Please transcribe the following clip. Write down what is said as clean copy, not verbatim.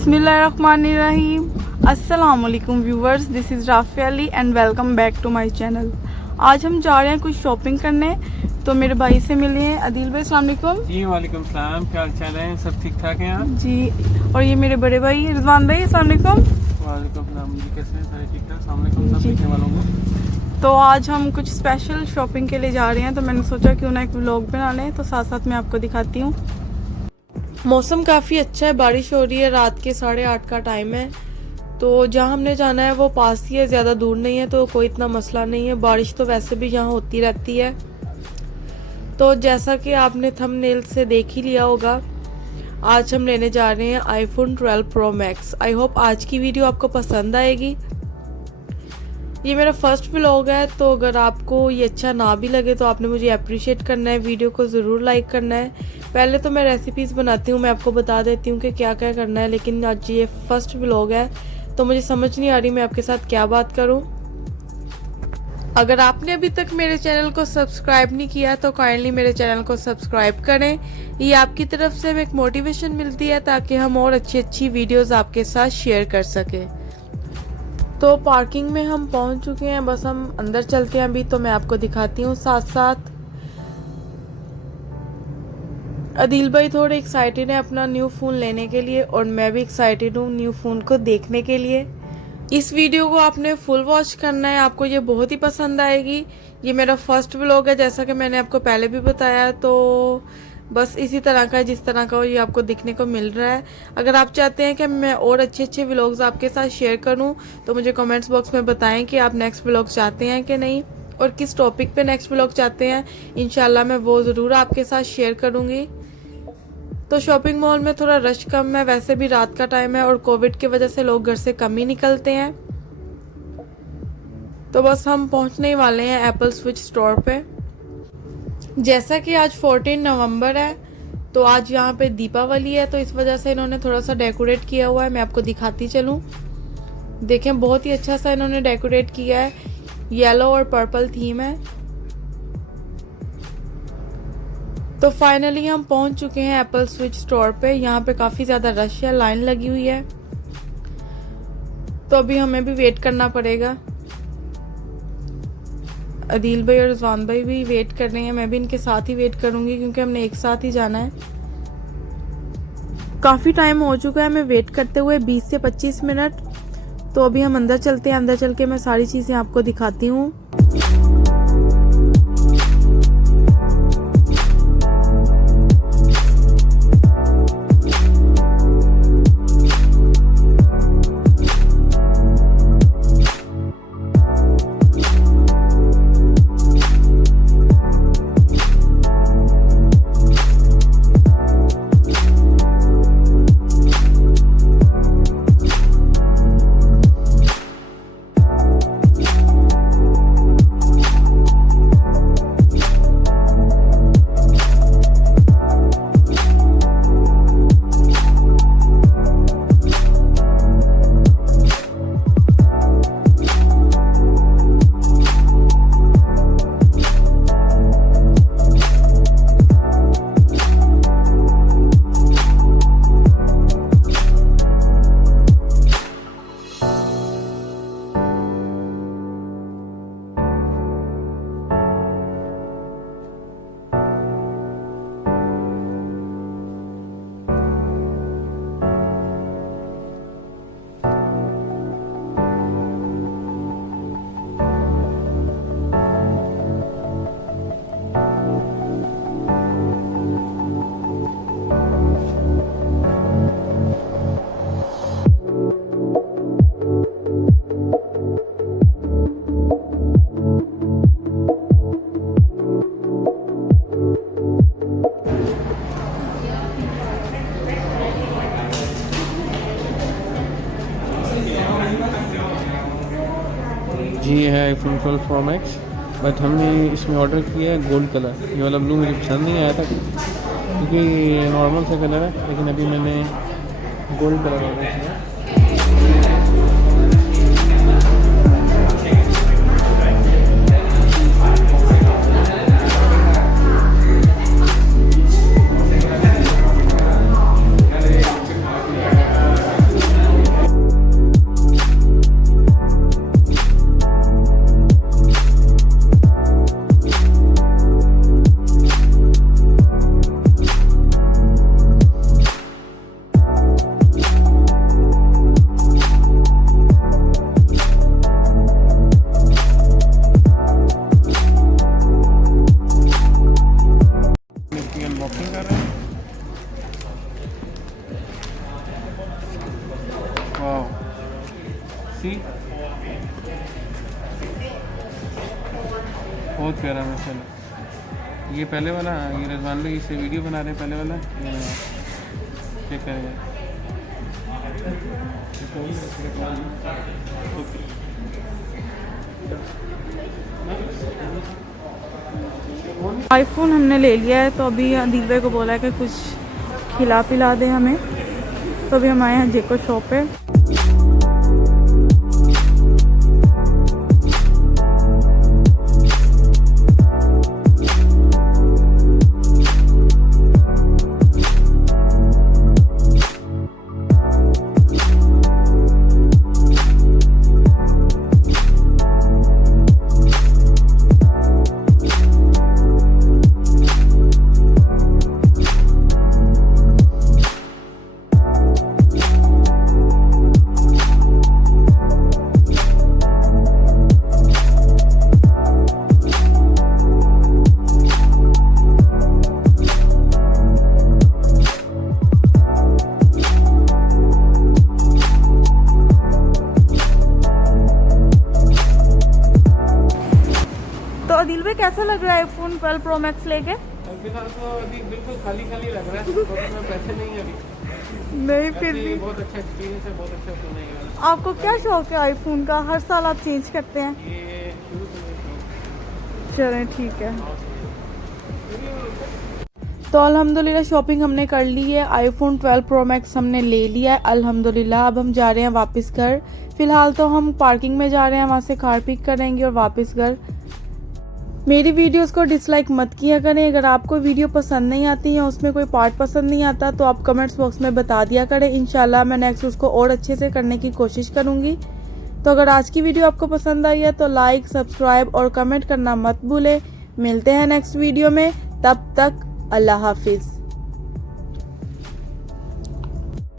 बिस्मिल्लाहिर्रहमानिर्रहीम। अस्सलाम वालेकुम viewers, this is Rafia Ali and welcome back to my channel. आज हम जा रहे हैं कुछ शॉपिंग करने, तो मेरे भाई से मिले हैं। अदील भाई अस्सलाम वालेकुम। जी वालेकुम सलाम, क्या हाल चाल है? सब ठीक ठाक हैं आप? जी, और ये मेरे बड़े भाई रिजवान भाई अस्सलाम वालेकुम। वालेकुम सलाम जी, कैसे हैं? सारे ठीक ठाक? अस्सलाम वालेकुम सब देखने वालों को। तो आज हम कुछ स्पेशल शॉपिंग के लिए जा रहे हैं, तो मैंने सोचा क्यों ना एक व्लॉग बना लें, तो साथ साथ मैं आपको दिखाती हूँ। मौसम काफ़ी अच्छा है, बारिश हो रही है, रात के 8:30 का टाइम है। तो जहाँ हमने जाना है वो पास ही है, ज़्यादा दूर नहीं है, तो कोई इतना मसला नहीं है। बारिश तो वैसे भी यहाँ होती रहती है। तो जैसा कि आपने थंबनेल से देख ही लिया होगा, आज हम लेने जा रहे हैं iPhone 12 pro max. I hope आज की वीडियो आपको पसंद आएगी। ये मेरा फर्स्ट व्लॉग है, तो अगर आपको ये अच्छा ना भी लगे तो आपने मुझे अप्रिशिएट करना है, वीडियो को ज़रूर लाइक करना है। पहले तो मैं रेसिपीज़ बनाती हूँ, मैं आपको बता देती हूँ कि क्या क्या करना है, लेकिन आज ये फर्स्ट व्लॉग है तो मुझे समझ नहीं आ रही मैं आपके साथ क्या बात करूँ। अगर आपने अभी तक मेरे चैनल को सब्सक्राइब नहीं किया तो काइंडली मेरे चैनल को सब्सक्राइब करें। ये आपकी तरफ से हमें एक मोटिवेशन मिलती है ताकि हम और अच्छी वीडियोस आपके साथ शेयर कर सकें। तो पार्किंग में हम पहुंच चुके हैं, बस हम अंदर चलते हैं अभी, तो मैं आपको दिखाती हूँ। साथ साथ अदील भाई थोड़े एक्साइटेड हैं अपना न्यू फ़ोन लेने के लिए, और मैं भी एक्साइटेड हूँ न्यू फ़ोन को देखने के लिए। इस वीडियो को आपने फुल वॉच करना है, आपको ये बहुत ही पसंद आएगी। ये मेरा फर्स्ट व्लॉग है, जैसा कि मैंने आपको पहले भी बताया, तो बस इसी तरह का जिस तरह का ये आपको दिखने को मिल रहा है। अगर आप चाहते हैं कि मैं और अच्छे व्लॉग्स आपके साथ शेयर करूं तो मुझे कमेंट्स बॉक्स में बताएं कि आप नेक्स्ट व्लॉग चाहते हैं कि नहीं, और किस टॉपिक पे नेक्स्ट व्लॉग चाहते हैं। इंशाल्लाह मैं वो ज़रूर आपके साथ शेयर करूँगी। तो शॉपिंग मॉल में थोड़ा रश कम है, वैसे भी रात का टाइम है और कोविड की वजह से लोग घर से कम ही निकलते हैं। तो बस हम पहुंचने ही वाले हैं एप्पल स्विच स्टोर पे। जैसा कि आज 14 नवंबर है, तो आज यहाँ पे दीपावली है, तो इस वजह से इन्होंने थोड़ा सा डेकोरेट किया हुआ है। मैं आपको दिखाती चलूँ, देखें बहुत ही अच्छा सा इन्होंने डेकोरेट किया है, येलो और पर्पल थीम है। तो फाइनली हम पहुंच चुके हैं एप्पल स्विच स्टोर पे। यहाँ पे काफ़ी ज़्यादा रश है, लाइन लगी हुई है, तो अभी हमें भी वेट करना पड़ेगा। अदील भाई और रिजवान भाई भी वेट कर रहे हैं, मैं भी इनके साथ ही वेट करूंगी क्योंकि हमने एक साथ ही जाना है। काफ़ी टाइम हो चुका है हमें वेट करते हुए, 20 से 25 मिनट। तो अभी हम अंदर चलते हैं, अंदर चल के मैं सारी चीज़ें आपको दिखाती हूँ। जी ये है आईफोन 12 प्रो मैक्स, बट हमने इसमें ऑर्डर किया है गोल्ड कलर। ये वाला ब्लू मुझे पसंद नहीं आया था क्योंकि नॉर्मल सा कलर है, लेकिन अभी मैंने गोल्ड कलर ऑर्डर किया। बहुत प्यारा माशाल्लाह। ये पहले वाला, ये रजवान भाई इससे वीडियो बना रहे हैं, पहले वाला चेक करेंगे। आईफोन हमने ले लिया है, तो अभी अदील भाई को बोला है कि कुछ खिला पिला दे हमें। तो अभी हम आए हैं जेको शॉप पे। तो अदील भाई कैसा लग रहा है आईफोन 12 प्रो मैक्स लेके? फिलहाल तो अभी बिल्कुल खाली खाली लग रहा है, तो उसमें पैसे नहीं है अभी। नहीं, फिर भी बहुत अच्छा एक्सपीरियंस है, बहुत अच्छा फोन है ये वाला। आपको क्या शौक है आईफोन का? हर साल आप चेंज करते हैं? ये शुरू से चलें ठीक है। तो अल्हम्दुलिल्लाह शॉपिंग हमने कर ली है। आईफोन 12 प्रो मैक्स हमने ले लिया है अल्हम्दुलिल्लाह। अब हम जा रहे हैं वापस घर। फिलहाल तो हम पार्किंग में जा रहे हैं, वहाँ से कार पिक करेंगे और वापस घर। मेरी वीडियोस को डिसलाइक मत किया करें। अगर आपको वीडियो पसंद नहीं आती या उसमें कोई पार्ट पसंद नहीं आता तो आप कमेंट्स बॉक्स में बता दिया करें। इंशाल्लाह मैं नेक्स्ट उसको और अच्छे से करने की कोशिश करूँगी। तो अगर आज की वीडियो आपको पसंद आई है तो लाइक, सब्सक्राइब और कमेंट करना मत भूलें। मिलते हैं नेक्स्ट वीडियो में, तब तक अल्लाह हाफिज़।